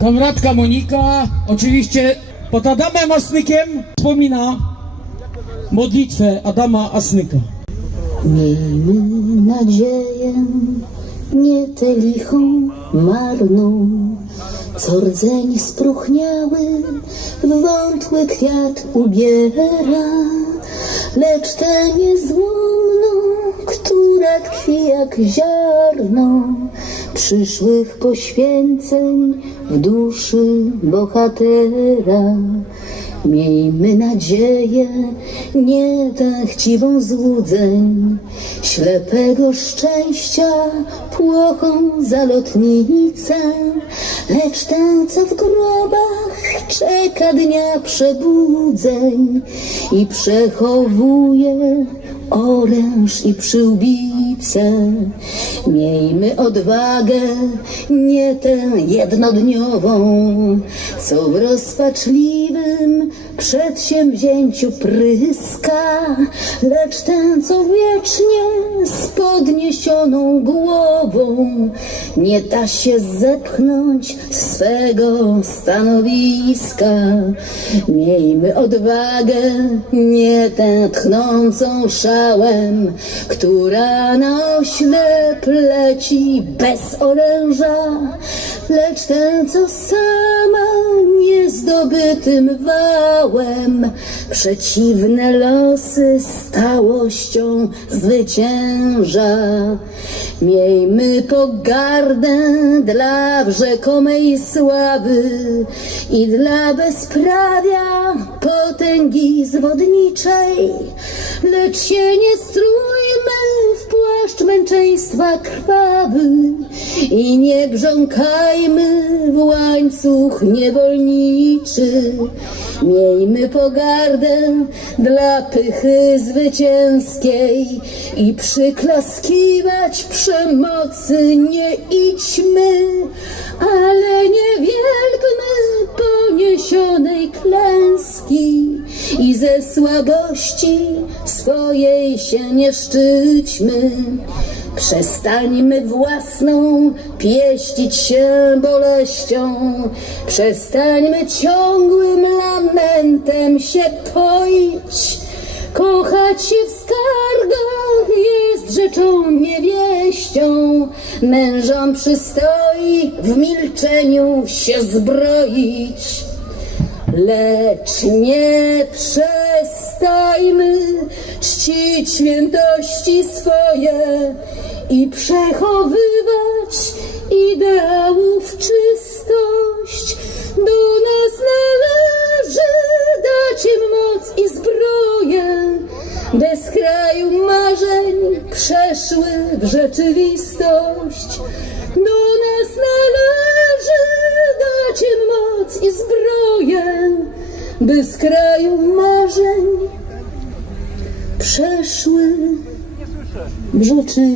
Konradka Monika, oczywiście pod Adamem Asnykiem wspomina modlitwę Adama Asnyka. Miejmy nadzieję, nie tę lichą, marną, co rdzeń spróchniały w wątły kwiat ubiera, lecz tę niezłomną, tkwi jak ziarno przyszłych poświęceń w duszy bohatera. Miejmy nadzieję, nie tę chciwą złudzeń, ślepego szczęścia, płochą zalotnicę, lecz tę, co w grobach czeka dnia przebudzeń i przechowuje oręż i przyłbicę. Miejmy odwagę, nie tę jednodniową, co w rozpaczliwym przedsięwzięciu pryska, lecz tę, co wiecznie z podniesioną głową nie da się zepchnąć swego stanowiska. Miejmy odwagę, nie tę tchnącą szałem, która na ośle pleci bez oręża, lecz tę, co sama niezdobytym wałem przeciwne losy stałością zwycięża. Miejmy pogardę dla rzekomej sławy i dla bezprawia potęgi zwodniczej, lecz się nie strójmy w płaszcz męczeństwa krwawy i nie brząkajmy w łańcuch niewolniczy. Miejmy pogardę dla pychy zwycięskiej i przyklaskiwać przemocy nie idźmy, ale nie wielbmy klęski i ze słabości swojej się nie szczyćmy. Przestańmy własną pieścić się boleścią, przestańmy ciągłym lamentem się poić. Kochać się w skargach jest rzeczą niewieścią, mężom przystoi w milczeniu się zbroić. Lecz nie przestajmy czcić świętości swoje i przechowywać ideałów czystość. Do nas należy dać im moc i zbroję, bez kraju marzeń przeszły w rzeczywistość. Do nas należy dać im moc i zbroję, by z kraju marzeń przeszły w rzeczywistość.